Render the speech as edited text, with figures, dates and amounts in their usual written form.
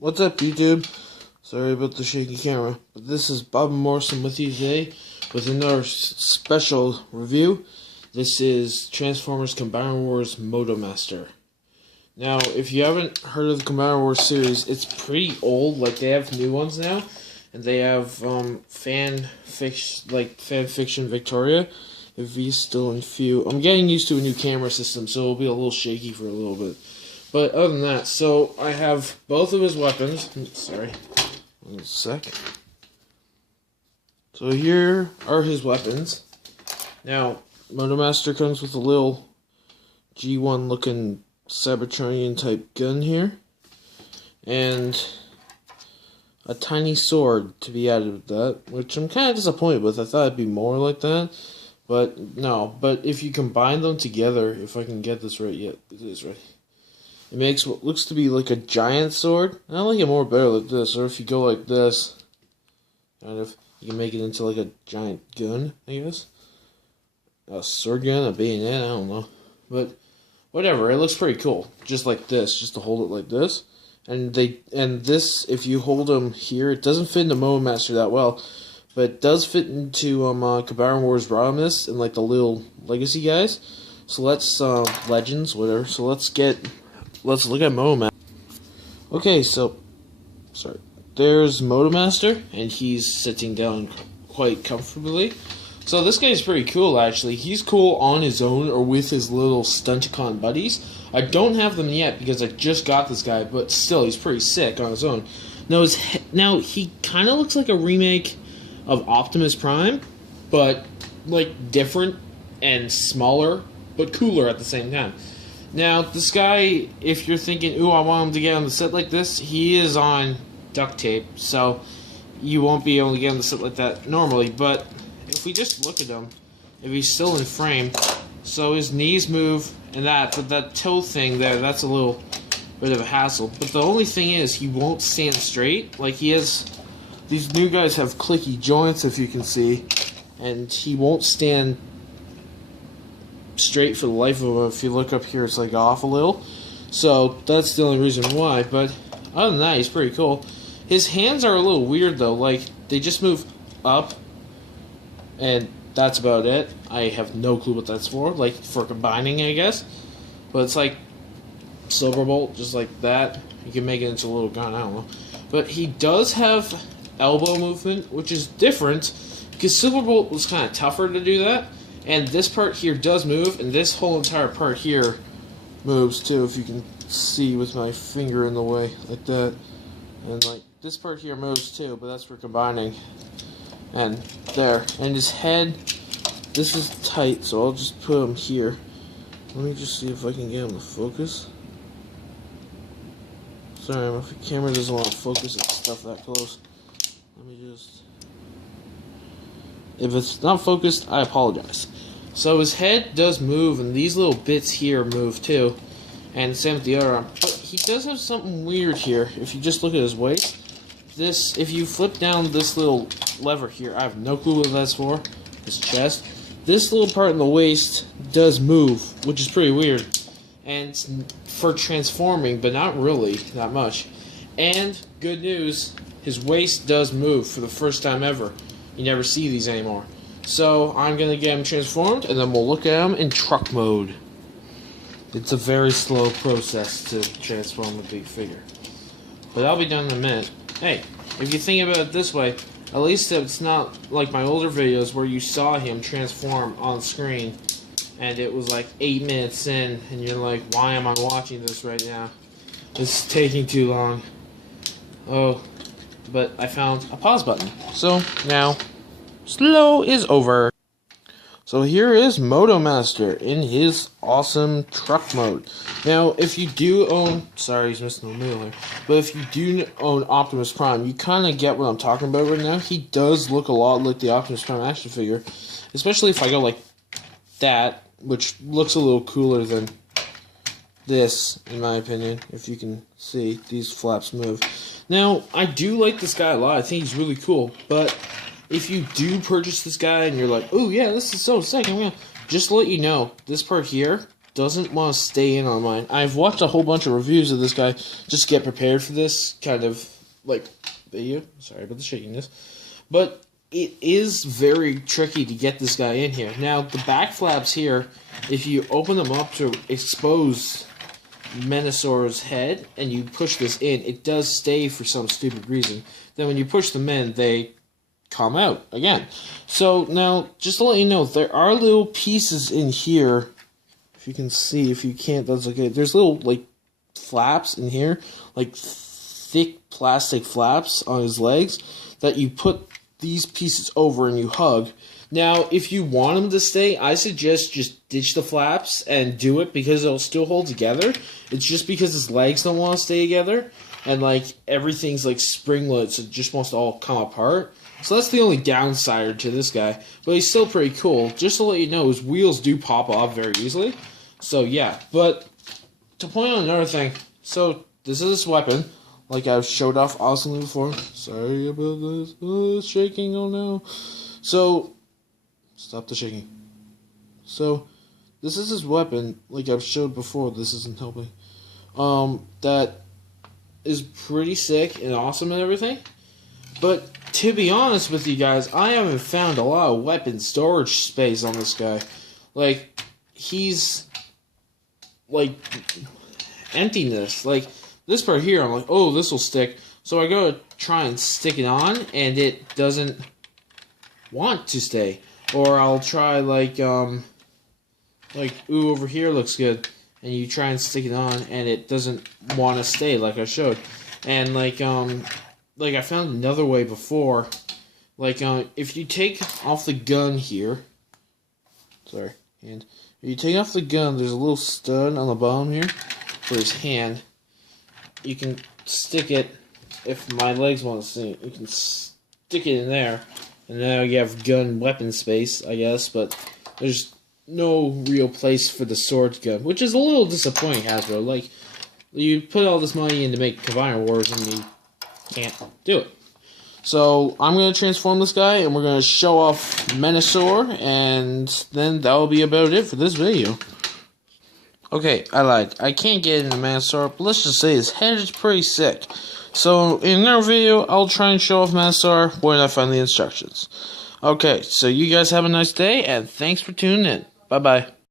What's up, YouTube? Sorry about the shaky camera, but this is Bob Morrison with you today with another special review. This is Transformers Combiner Wars Motomaster. Now, if you haven't heard of the Combiner Wars series, it's pretty old. Like, they have new ones now, and they have fan fiction Victoria. If he's still in view, I'm getting used to a new camera system, so it'll be a little shaky for a little bit. But other than that, so I have both of his weapons. Sorry, one sec. So here are his weapons. Now, Motomaster comes with a little G1 looking Cybertronian type gun here. And a tiny sword to be added with that, which I'm kind of disappointed with. I thought it'd be more like that. But no, but if you combine them together, if I can get this right yet, it is right. It makes what looks to be like a giant sword. I like it more better like this, or if you go like this, kind of, you can make it into like a giant gun, I guess. A sword gun, a bayonet, I don't know. But whatever, it looks pretty cool. Just like this, just to hold it like this. And this, if you hold them here, it doesn't fit into Motomaster that well, but it does fit into Combiner Wars Rodimus and like the little legacy guys. So let's Legends, whatever. So let's look at Motomaster. Okay, so sorry. There's Motomaster, and he's sitting down quite comfortably. So this guy's pretty cool, actually. He's cool on his own or with his little Stunticon buddies. I don't have them yet because I just got this guy, but still, he's pretty sick on his own. Now he kind of looks like a remake of Optimus Prime, but like different and smaller, but cooler at the same time. Now, this guy, if you're thinking, ooh, I want him to get on the set like this, he is on duct tape, so you won't be able to get on the set like that normally. But if we just look at him, if he's still in frame, so his knees move and but that toe thing there, that's a little bit of a hassle. But the only thing is, he won't stand straight. Like, these new guys have clicky joints, if you can see, and he won't stand straight for the life of him. If you look up here, it's like off a little, so that's the only reason why. But other than that, he's pretty cool. His hands are a little weird though, like they just move up, and that's about it. I have no clue what that's for, like for combining, I guess. But it's like Silverbolt, just like that. You can make it into a little gun, I don't know. But he does have elbow movement, which is different, because Silverbolt was kind of tougher to do that. And this part here does move, and this whole entire part here moves too, if you can see with my finger in the way, like that. And like, this part here moves too, but that's for combining. And there. And his head, this is tight, so I'll just put him here. Let me just see if I can get him to focus. Sorry, my camera doesn't want to focus at stuff that close. Let me just... If it's not focused, I apologize. So his head does move, and these little bits here move too. And same with the other arm. But he does have something weird here. If you just look at his waist, if you flip down this little lever here, I have no clue what that's for. His chest. This little part in the waist does move, which is pretty weird. And it's for transforming, but not really that much. And good news, his waist does move for the first time ever. You never see these anymore. So I'm going to get him transformed, and then we'll look at him in truck mode. It's a very slow process to transform a big figure. But I'll be done in a minute. Hey, if you think about it this way, at least it's not like my older videos where you saw him transform on screen, and it was like 8 minutes in, and you're like, why am I watching this right now? It's taking too long. Oh. But I found a pause button. So now, slow is over. So here is Motomaster in his awesome truck mode. Now, if you do own... Sorry, he's missing the middle here. But if you do own Optimus Prime, you kind of get what I'm talking about right now. He does look a lot like the Optimus Prime action figure. Especially if I go like that, which looks a little cooler than this, in my opinion. If you can see, these flaps move. Now, I do like this guy a lot. I think he's really cool. But if you do purchase this guy and you're like, oh yeah, this is so sick, I'm gonna just let you know, this part here doesn't want to stay in on mine. I've watched a whole bunch of reviews of this guy just to get prepared for this kind of like video. Sorry about the shakiness, but it is very tricky to get this guy in here. Now the back flaps here, if you open them up to expose Menosaur's head and you push this in, it does stay for some stupid reason. Then when you push them in, they come out again. So now, just to let you know, there are little pieces in here. If you can see, if you can't, that's okay. There's little like flaps in here, like thick plastic flaps on his legs that you put these pieces over and you hug. Now, if you want him to stay, I suggest just ditch the flaps and do it because it'll still hold together. It's just because his legs don't want to stay together and like everything's like springlets, it just wants to all come apart. So that's the only downside to this guy, but he's still pretty cool. Just to let you know, his wheels do pop off very easily. So yeah, but to point out another thing, so this is his weapon, like I've showed off awesomely before. Sorry about this, it's shaking, oh no. So, stop the shaking. So, this is his weapon, like I've showed before, this isn't helping. That is pretty sick and awesome and everything. But, to be honest with you guys, I haven't found a lot of weapon storage space on this guy. Like, he's, like, emptiness. Like, this part here, I'm like, oh, this will stick. So I go to try and stick it on, and it doesn't want to stay. Or I'll try, like, ooh, over here looks good. And you try and stick it on, and it doesn't want to stay, like I showed. And, like I found another way before. Like, if you take off the gun here. Sorry, hand. If you take off the gun, there's a little stud on the bottom here for his hand. You can stick it, if my legs want to see it, you can stick it in there. And now you have gun weapon space, I guess, but there's no real place for the sword gun, which is a little disappointing, Hasbro. Like, you put all this money in to make Combiner Wars, and you can't do it. So, I'm going to transform this guy, and we're going to show off Menosaur, and then that will be about it for this video. Okay, I lied. I can't get into Menosaur, but let's just say his head is pretty sick. So, in another video, I'll try and show off Motomaster when I find the instructions. Okay, so you guys have a nice day, and thanks for tuning in. Bye-bye.